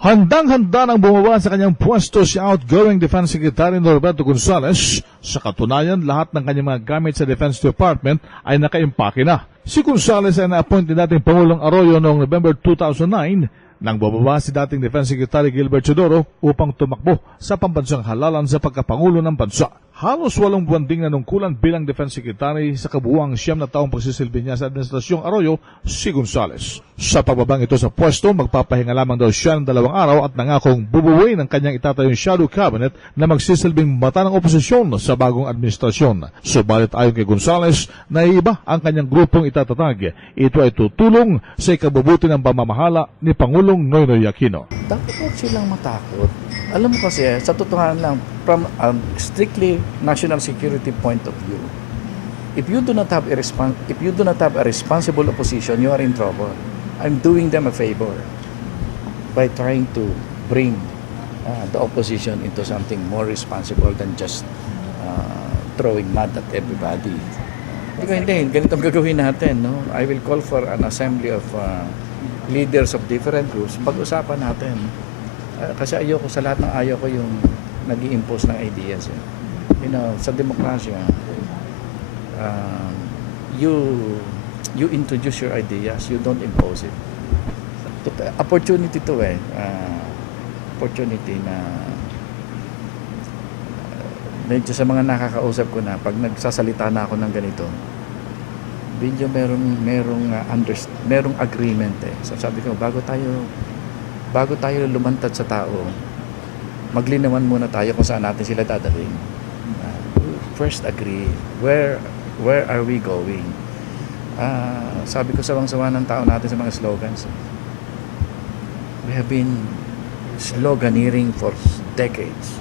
Handang-handa nang bumaba sa kanyang pwesto si outgoing Defense Secretary Norberto Gonzales. Sa katunayan, lahat ng kanyang mga gamit sa Defense Department ay nakaimpake na. Si Gonzales ay na-appoint ni dating Pangulong Arroyo noong November 2009 nang bababa si dating Defense Secretary Gilbert Chodoro upang tumakbo sa pambansang halalan sa pagkapangulo ng bansa. Halos 8 buwan ding nanungkulan bilang Defense Secretary sa kabuuang 9 na taong pagsisilbi niya sa Administrasyong Arroyo, si Gonzales. Sa pagbabang ito sa pwesto, magpapahinga lamang daw siya ng 2 araw at nangakong bubuwi ng kanyang itatayong shadow cabinet na magsisilbing mata ng oposisyon sa bagong administrasyon. Subalit ayon kay Gonzales, naiiba ang kanyang grupong itatatag. Ito ay tutulong sa ikabubuti ng pamamahala ni Pangulong Noynoy Aquino. Dapat huwag silang matakot. Alam mo kasi, sa totohanan lang, from a strictly national security point of view, if you do not have a responsible opposition, you are in trouble. I'm doing them a favor by trying to bring the opposition into something more responsible than just throwing mud at everybody. Hindi, ganito ang gagawin natin. No? I will call for an assembly of leaders of different groups. Pag-usapan natin. Kasi ayoko sa lahat ng ayaw ko yung nag-i-impose ng ideas. You know, sa demokrasya, you introduce your ideas, you don't impose it. Opportunity to opportunity na medyo sa mga nakakausap ko na pag nagsasalita na ako ng ganito, medyo merong agreement So sabi ko, bago tayo lumantad sa tao, maglinawan muna tayo kung saan natin sila dadalhin. First agree, where are we going? Sabi ko, sawang-sawa ng tao natin sa mga slogans. We have been sloganeering for decades.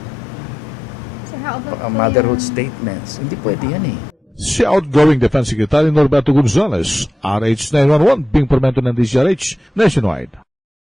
So how about Motherhood statements. Hindi pwede yan Si outgoing Defense Secretary Norberto Gonzales, RH 911, Bing Pormento ng DCRH Nationwide.